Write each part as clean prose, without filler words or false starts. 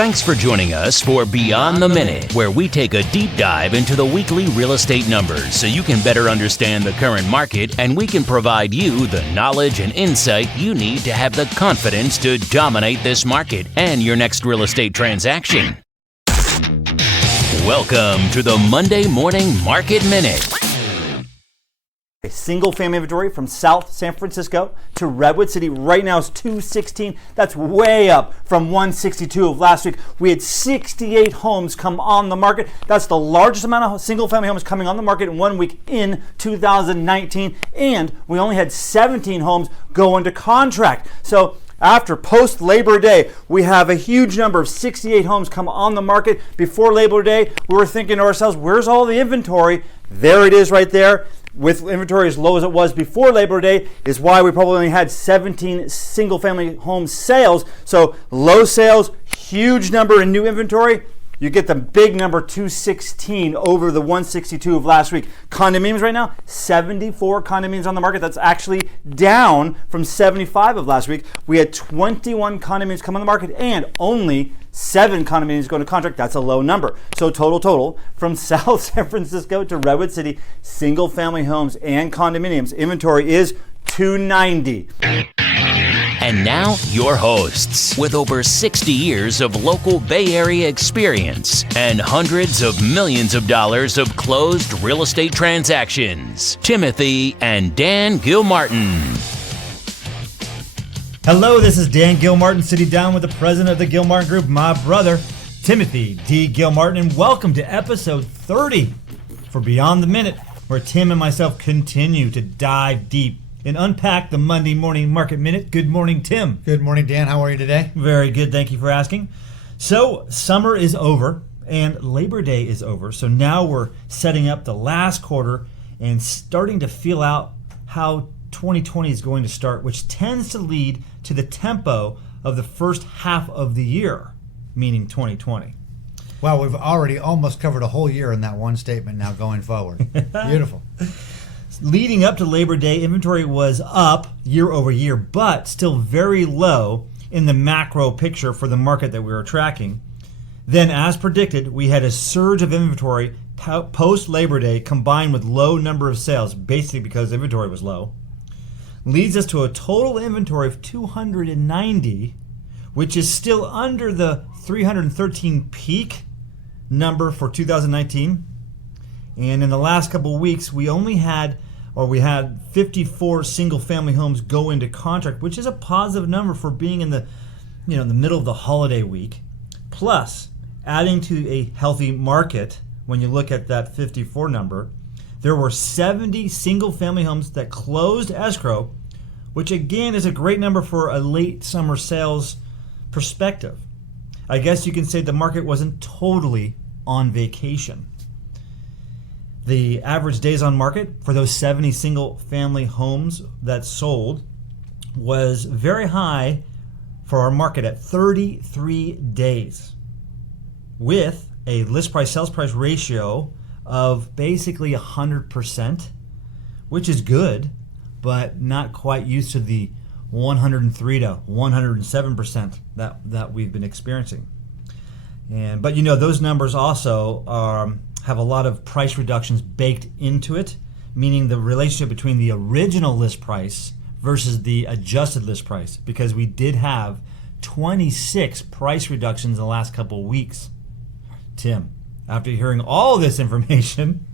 Thanks for joining us for Beyond the Minute, where we take a deep dive into the weekly real estate numbers so you can better understand the current market and we can provide you the knowledge and insight you need to have the confidence to dominate this market and your next real estate transaction. Welcome to the Monday Morning Market Minute. Single family inventory from South San Francisco to Redwood City right now is 216. That's way up from 162 of last week. We had 68 homes come on the market. That's the largest amount of single family homes coming on the market in 1 week in 2019. And we only had 17 homes go into contract. So after post-Labor Day, we have a huge number of 68 homes come on the market. Before Labor Day, we were thinking to ourselves, where's all the inventory? There it is right there. With inventory as low as it was before Labor Day is why we probably only had 17 single-family home sales. So low sales, huge number in new inventory. You get the big number 216 over the 162 of last week. Condominiums right now, 74 condominiums on the market. That's actually down from 75 of last week. We had 21 condominiums come on the market and only 7 condominiums going to contract. That's a low number. So total from South San Francisco to Redwood City, single family homes and condominiums inventory is 290. And now, your hosts, with over 60 years of local Bay Area experience and hundreds of millions of dollars of closed real estate transactions, Timothy and Dan Gilmartin. Hello, this is Dan Gilmartin, sitting down with the president of the Gilmartin Group, my brother, Timothy D. Gilmartin, and welcome to episode 30 for Beyond the Minute, where Tim and myself continue to dive deep and unpack the Monday Morning Market Minute. Good morning, Tim. Good morning, Dan. How are you today? Very good. Thank you for asking. So summer is over and Labor Day is over. So now we're setting up the last quarter and starting to feel out how 2020 is going to start, which tends to lead to the tempo of the first half of the year, meaning 2020. Well, we've already almost covered a whole year in that one statement now going forward. Beautiful. Leading up to Labor Day, inventory was up year over year, but still very low in the macro picture for the market that we were tracking. Then, as predicted, we had a surge of inventory post-Labor Day combined with low number of sales, basically because inventory was low. Leads us to a total inventory of 290, which is still under the 313 peak number for 2019. And in the last couple of weeks, we had 54 single-family homes go into contract, which is a positive number for being in the middle of the holiday week. Plus, adding to a healthy market, when you look at that 54 number, there were 70 single-family homes that closed escrow, which again is a great number for a late summer sales perspective. I guess you can say the market wasn't totally on vacation. The average days on market for those 70 single-family homes that sold was very high for our market at 33 days, with a list price sales price ratio of basically 100%, which is good, but not quite used to the 103 to 107% that we've been experiencing. But those numbers also have a lot of price reductions baked into it, meaning the relationship between the original list price versus the adjusted list price, because we did have 26 price reductions in the last couple of weeks. Tim, after hearing all this information,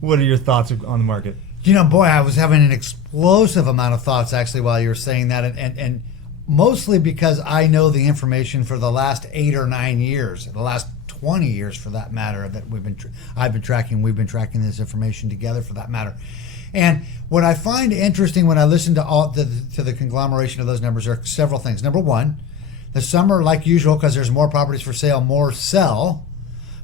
what are your thoughts on the market? Boy, I was having an explosive amount of thoughts actually while you were saying that, and mostly because I know the information for the last 8 or 9 years, the last 20 years for that matter, that we've been tracking this information together for that matter. And what I find interesting when I listen to the conglomeration of those numbers are several things. Number one, the summer, like usual, because there's more properties for sale, more sell,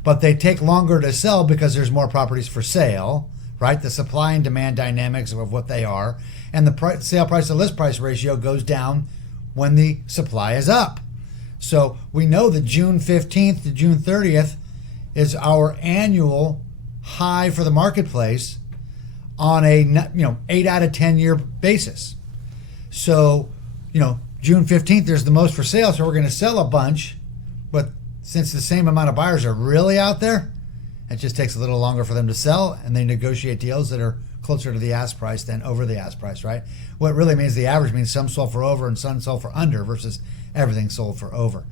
but they take longer to sell because there's more properties for sale, right? The supply and demand dynamics of what they are, and the sale price to list price ratio goes down when the supply is up. So we know that June 15th to June 30th is our annual high for the marketplace on a 8 out of 10 year basis. So June 15th, there's the most for sale, so we're going to sell a bunch. But since the same amount of buyers are really out there, it just takes a little longer for them to sell, and they negotiate deals that are closer to the ask price than over the ask price, right? What really means the average means some sold for over and some sold for under versus everything sold for over.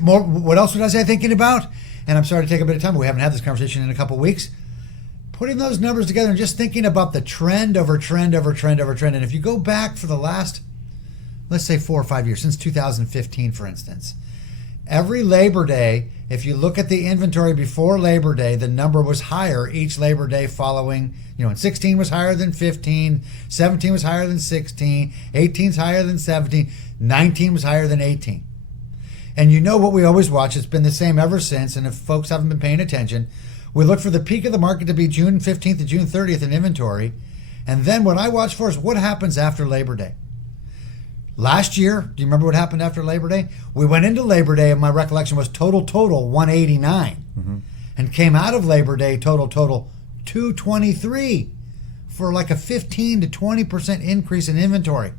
What else was I thinking about? And I'm sorry to take a bit of time, but we haven't had this conversation in a couple weeks. Putting those numbers together and just thinking about the trend over trend over trend over trend. And if you go back for the last, let's say 4 or 5 years, since 2015, for instance, every Labor Day, if you look at the inventory before Labor Day, the number was higher each Labor Day following. And 16 was higher than 15, 17 was higher than 16, 18 is higher than 17, 19 was higher than 18. And you know what we always watch, it's been the same ever since, and if folks haven't been paying attention, we look for the peak of the market to be June 15th to June 30th in inventory, and then what I watch for is what happens after Labor Day. Last year, do you remember what happened after Labor Day? We went into Labor Day, and my recollection was total 189, and came out of Labor Day total 223 for like a 15 to 20% increase in inventory.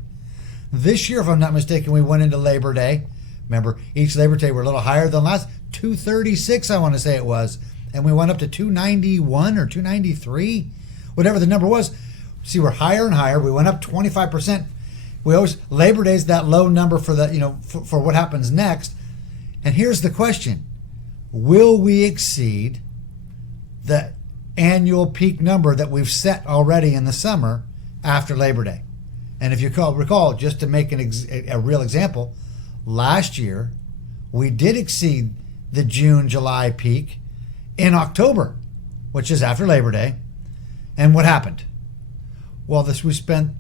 This year, if I'm not mistaken, we went into Labor Day. Remember, each Labor Day we're a little higher than last. 236, I want to say it was. And we went up to 291 or 293, whatever the number was. See, we're higher and higher. We went up 25%. Labor Day is that low number for the, for what happens next. And here's the question. Will we exceed the annual peak number that we've set already in the summer after Labor Day? And if you recall, just to make a real example, last year we did exceed the June-July peak in October, which is after Labor Day. And what happened? Well, we spent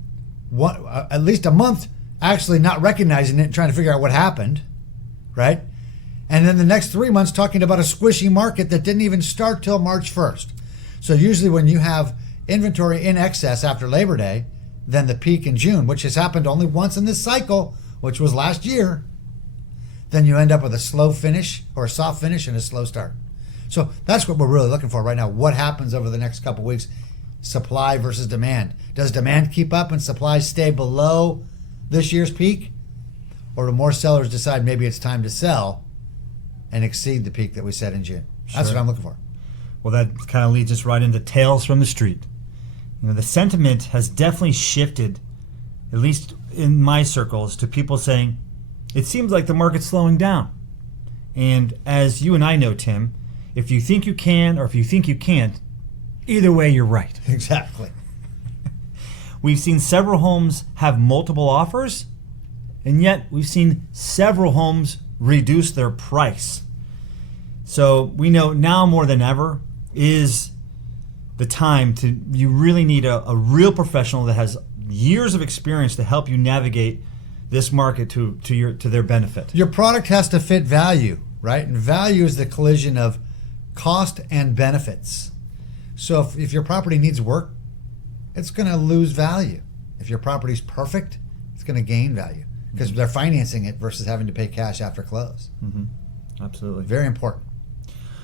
at least a month actually not recognizing it and trying to figure out what happened, right? And then the next 3 months talking about a squishy market that didn't even start till March 1st. So usually when you have inventory in excess after Labor Day, then the peak in June, which has happened only once in this cycle, which was last year, then you end up with a slow finish or a soft finish and a slow start. So that's what we're really looking for right now. What happens over the next couple of weeks? Supply versus demand. Does demand keep up and supply stay below this year's peak? Or do more sellers decide maybe it's time to sell and exceed the peak that we set in June? That's what I'm looking for. Well, that kind of leads us right into tales from the street. The sentiment has definitely shifted, at least in my circles, to people saying, it seems like the market's slowing down. And as you and I know, Tim, if you think you can or if you think you can't, either way, you're right. Exactly. We've seen several homes have multiple offers, and yet we've seen several homes reduce their price. So we know now more than ever is the time you really need a real professional that has years of experience to help you navigate this market to their benefit. Your product has to fit value, right? And value is the collision of cost and benefits. So if your property needs work, it's going to lose value. If your property's perfect, it's going to gain value because they're financing it versus having to pay cash after close. Absolutely. Very important.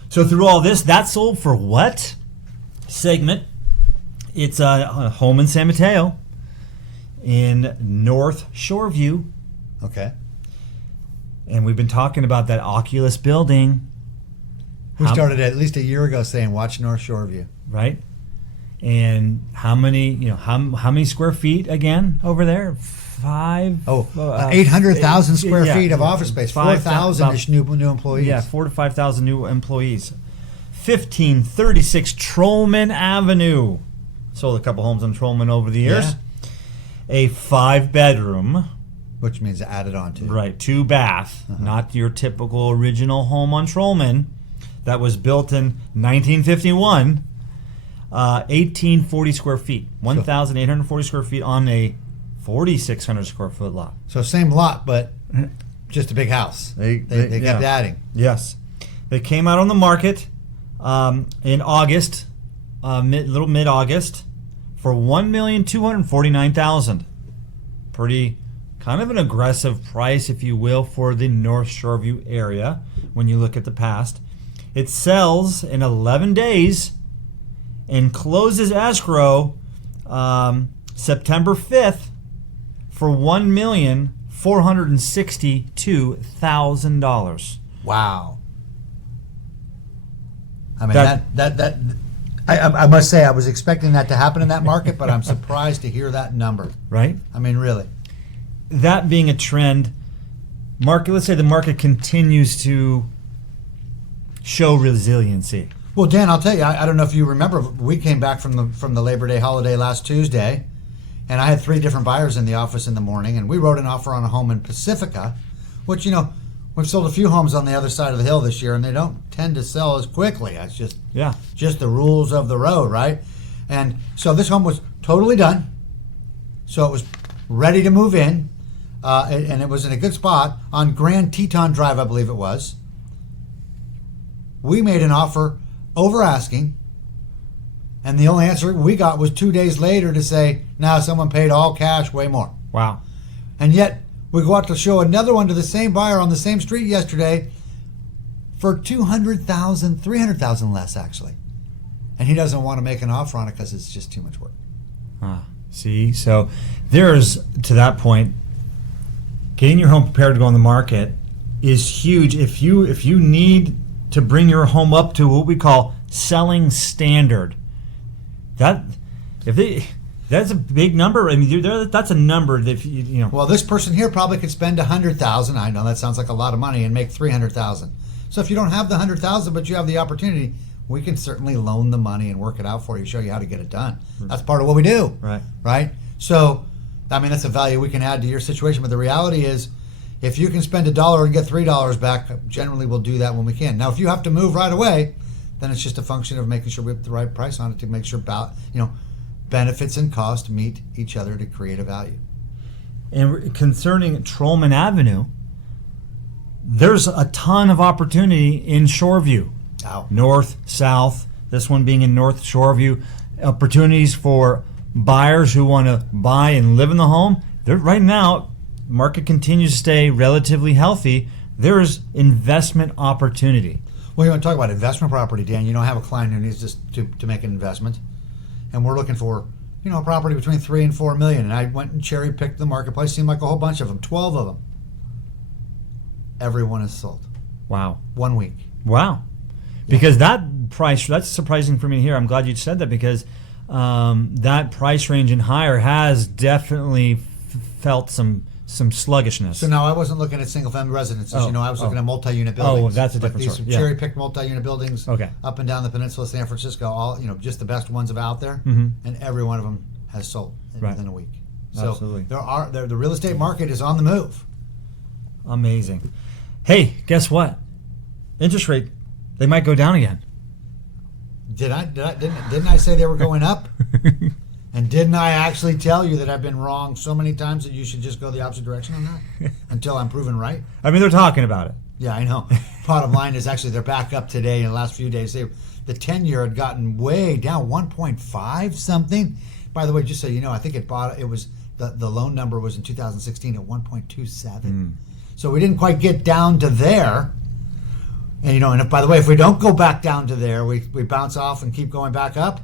So through all this, that sold for what segment? It's a home in San Mateo in North Shoreview. Okay. And we've been talking about that Oculus building. We started at least a year ago saying, watch North Shoreview. Right. And how many square feet again over there? 800,000 square feet of office space, 4,000-ish new employees. Yeah, 4,000 to 5,000 new employees. 1536 Trollman Avenue. Sold a couple homes on Trollman over the years. Yeah. A 5-bedroom. Which means added on to. Right, 2-bath. Not your typical original home on Trollman. That was built in 1951. 1840 square feet. 1,840 square feet on a 4,600 square foot lot. So same lot, but just a big house. They kept adding. Yes. They came out on the market in August, mid-August, for $1,249,000. Pretty kind of an aggressive price, if you will, for the North Shoreview area when you look at the past. It sells in 11 days and closes escrow September 5th for $1,450,000. $462,000. Wow. I mean, I must say, I was expecting that to happen in that market, but I'm surprised to hear that number. Right? I mean, really. That being a trend, let's say the market continues to show resiliency. Well, Dan, I'll tell you, I don't know if you remember, we came back from the Labor Day holiday last Tuesday, and I had 3 different buyers in the office in the morning, and we wrote an offer on a home in Pacifica, which, we've sold a few homes on the other side of the hill this year, and they don't tend to sell as quickly. That's just the rules of the road, right? And so this home was totally done. So it was ready to move in, and it was in a good spot on Grand Teton Drive, I believe it was. We made an offer over asking, and the only answer we got was 2 days later to say, someone paid all cash, way more. Wow. And yet, we go out to show another one to the same buyer on the same street yesterday for $200,000, $300,000 less, actually. And he doesn't want to make an offer on it because it's just too much work. See, so there's, to that point, getting your home prepared to go on the market is huge. If you need to bring your home up to what we call selling standard, that's a big number. I mean, that's a number that you know. Well, this person here probably could spend $100,000. I know that sounds like a lot of money, and make $300,000. So if you don't have the $100,000, but you have the opportunity, we can certainly loan the money and work it out for you, show you how to get it done. That's part of what we do. Right. So, I mean, that's a value we can add to your situation. But the reality is, if you can spend $1 and get $3 back, generally we'll do that when we can. Now, if you have to move right away, then it's just a function of making sure we have the right price on it to make sure benefits and cost meet each other to create a value. And concerning Trollman Avenue, there's a ton of opportunity in Shoreview. North, south, this one being in North Shoreview. Opportunities for buyers who want to buy and live in the home. Right now, market continues to stay relatively healthy. There's investment opportunity. Well, you want to talk about investment property, Dan. I have a client who needs to make an investment, and we're looking for a property between $3 and $4 million. And I went and cherry picked the marketplace. Seemed like a whole bunch of them, 12 of them. Everyone is sold. Wow. 1 week. Wow. Because that price, that's surprising for me to hear. I'm glad you said that, because that price range and higher has definitely felt some sluggishness. So now I wasn't looking at single-family residences. I was looking at multi-unit buildings. Oh, that's a different story. These cherry-picked multi-unit buildings up and down the peninsula of San Francisco, all just the best ones out there, and every one of them has sold within a week. So absolutely. The real estate market is on the move. Amazing. Hey, guess what? Interest rate, they might go down again. Didn't I say they were going up? And didn't I actually tell you that I've been wrong so many times that you should just go the opposite direction on that until I'm proven right? I mean, they're talking about it. Yeah, I know. Bottom line is actually they're back up today in the last few days. The 10-year had gotten way down, 1.5 something. By the way, just so you know, I think it was the loan number was in 2016 at 1.27. So we didn't quite get down to there. And and by the way, if we don't go back down to there, we bounce off and keep going back up.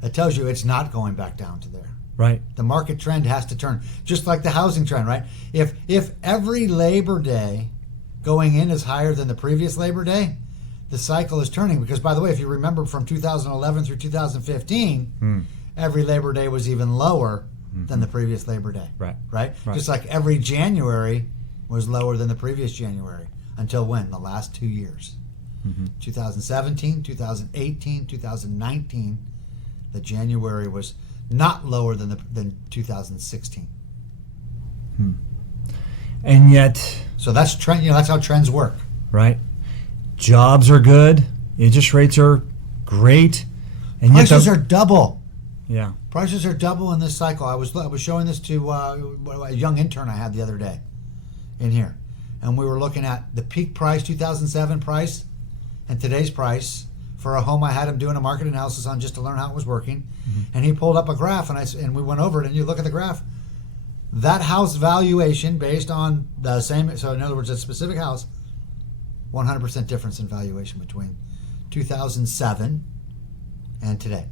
That tells you it's not going back down to there. Right. The market trend has to turn, just like the housing trend, right? If every Labor Day going in is higher than the previous Labor Day, the cycle is turning. Because, by the way, if you remember from 2011 through 2015, every Labor Day was even lower than the previous Labor Day. Right? Just like every January was lower than the previous January. Until when? The last 2 years. 2017, 2018, 2019. The January was not lower than 2016. And yet, so that's trend. That's how trends work. Right. Jobs are good. Interest rates are great. And prices are double. Yeah. Prices are double in this cycle. I was showing this to a young intern I had the other day in here, and we were looking at the peak price, 2007 price, and today's price for a home. I had him doing a market analysis on just to learn how it was working, and he pulled up a graph, and we went over it. And you look at the graph, that house valuation based on the same. So in other words, a specific house, 100% difference in valuation between 2007 and today.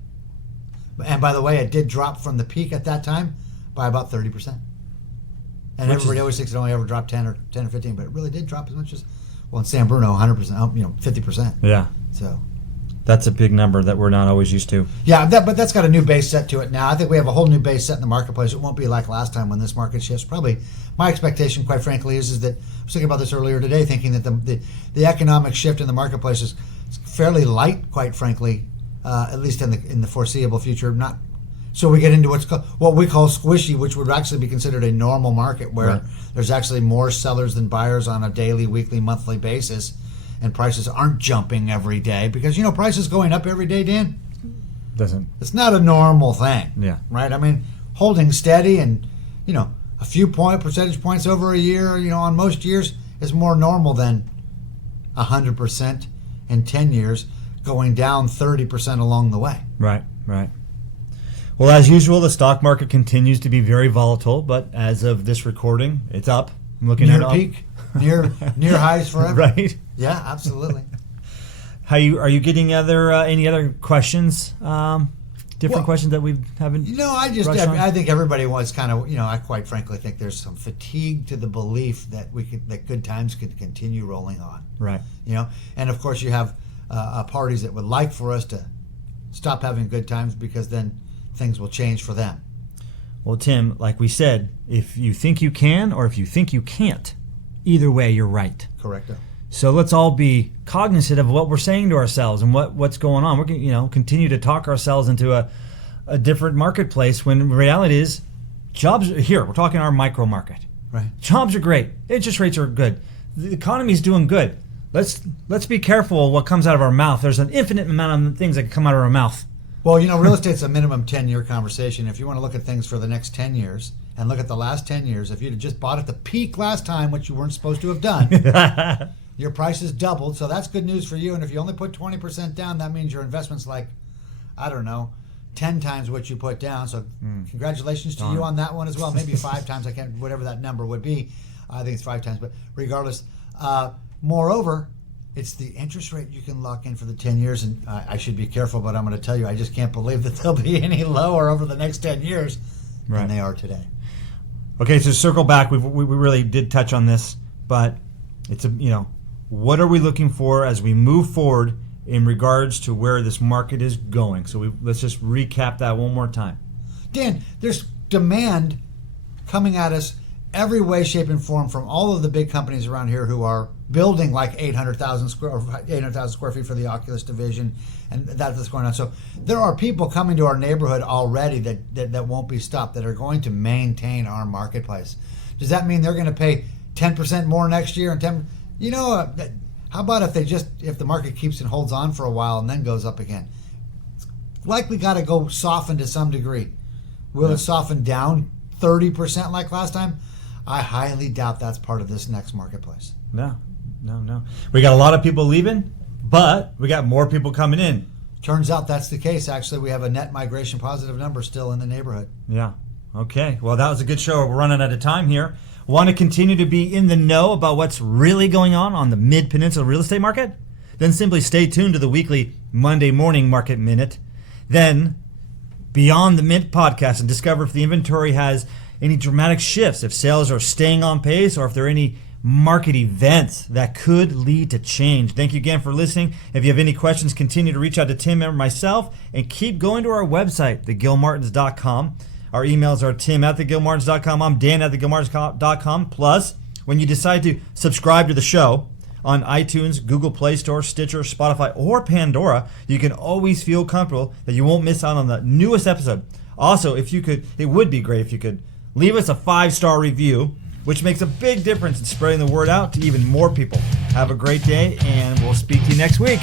And by the way, it did drop from the peak at that time by about 30%. And everybody always thinks it only ever dropped 10 or 15, but it really did drop as much as, well, in San Bruno, 100%, 50%. Yeah. So That's a big number that we're not always used to. yeah, but that's got a new base set to it now. I think we have a whole new base set in the marketplace. It won't be like last time when this market shifts. Probably my expectation, quite frankly, is that I was thinking about this earlier today, thinking that the economic shift in the marketplace is fairly light, quite frankly, at least in the foreseeable future. Not so we get into what we call squishy, which would actually be considered a normal market where Right. there's actually more sellers than buyers on a daily, weekly, monthly basis. And prices aren't jumping every day because, prices going up every day, Dan, Doesn't. it's not a normal thing. Yeah. Right? I mean, holding steady and, a few percentage points over a year, on most years is more normal than 100% in 10 years going down 30% along the way. Right. Well, as usual, the stock market continues to be very volatile, but as of this recording, it's up. I'm looking Near at peak, near highs forever. Right. Yeah, absolutely. Are you getting any other questions? Different Well, questions that we haven't. I think everybody wants kind of, I quite frankly think there's some fatigue to the belief that that good times could continue rolling on. Right. And of course you have parties that would like for us to stop having good times because then things will change for them. Well, Tim, like we said, if you think you can or if you think you can't, either way, you're right. Correcto. So let's all be cognizant of what we're saying to ourselves and what's going on. We're going to continue to talk ourselves into a different marketplace when reality is jobs are here. We're talking our micro market. Right. Jobs are great. Interest rates are good. The economy is doing good. Let's be careful of what comes out of our mouth. There's an infinite amount of things that can come out of our mouth. Well, real estate's a minimum 10-year conversation. If you want to look at things for the next 10 years and look at the last 10 years, if you'd have just bought at the peak last time, which you weren't supposed to have done, your price has doubled. So that's good news for you. And if you only put 20% down, that means your investment's like, 10 times what you put down. So congratulations to you on that one as well. Maybe 5 times. I can't, whatever that number would be. I think it's 5 times. But regardless, moreover, it's the interest rate you can lock in for the 10 years. And I should be careful, but I'm going to tell you, I just can't believe that they'll be any lower over the next 10 years than they are today. Okay, so circle back. We really did touch on this, but it's what are we looking for as we move forward in regards to where this market is going? So let's just recap that one more time. Dan, there's demand coming at us every way, shape, and form from all of the big companies around here who are building like 800,000 square feet for the Oculus division, and that's what's going on. So there are people coming to our neighborhood already that won't be stopped, that are going to maintain our marketplace. Does that mean they're going to pay 10% more next year and 10? How about if the market keeps and holds on for a while and then goes up again? It's likely got to go soften to some degree. Will it soften down 30% like last time? I highly doubt that's part of this next marketplace. No. We got a lot of people leaving, but we got more people coming in. Turns out that's the case. Actually, we have a net migration positive number still in the neighborhood. Yeah. Okay. Well, that was a good show. We're running out of time here. Want to continue to be in the know about what's really going on the Mid-Peninsula real estate market? Then simply stay tuned to the weekly Monday morning market minute. Then Beyond the Mint podcast and discover if the inventory has any dramatic shifts, if sales are staying on pace, or if there are any market events that could lead to change. Thank you again for listening. If you have any questions, continue to reach out to Tim or myself, and keep going to our website, thegilmartins.com. Our emails are tim@thegilmartins.com. I'm dan@thegilmartins.com. Plus, when you decide to subscribe to the show on iTunes, Google Play Store, Stitcher, Spotify, or Pandora, you can always feel comfortable that you won't miss out on the newest episode. Also, it would be great if you could leave us a 5-star review, which makes a big difference in spreading the word out to even more people. Have a great day, and we'll speak to you next week.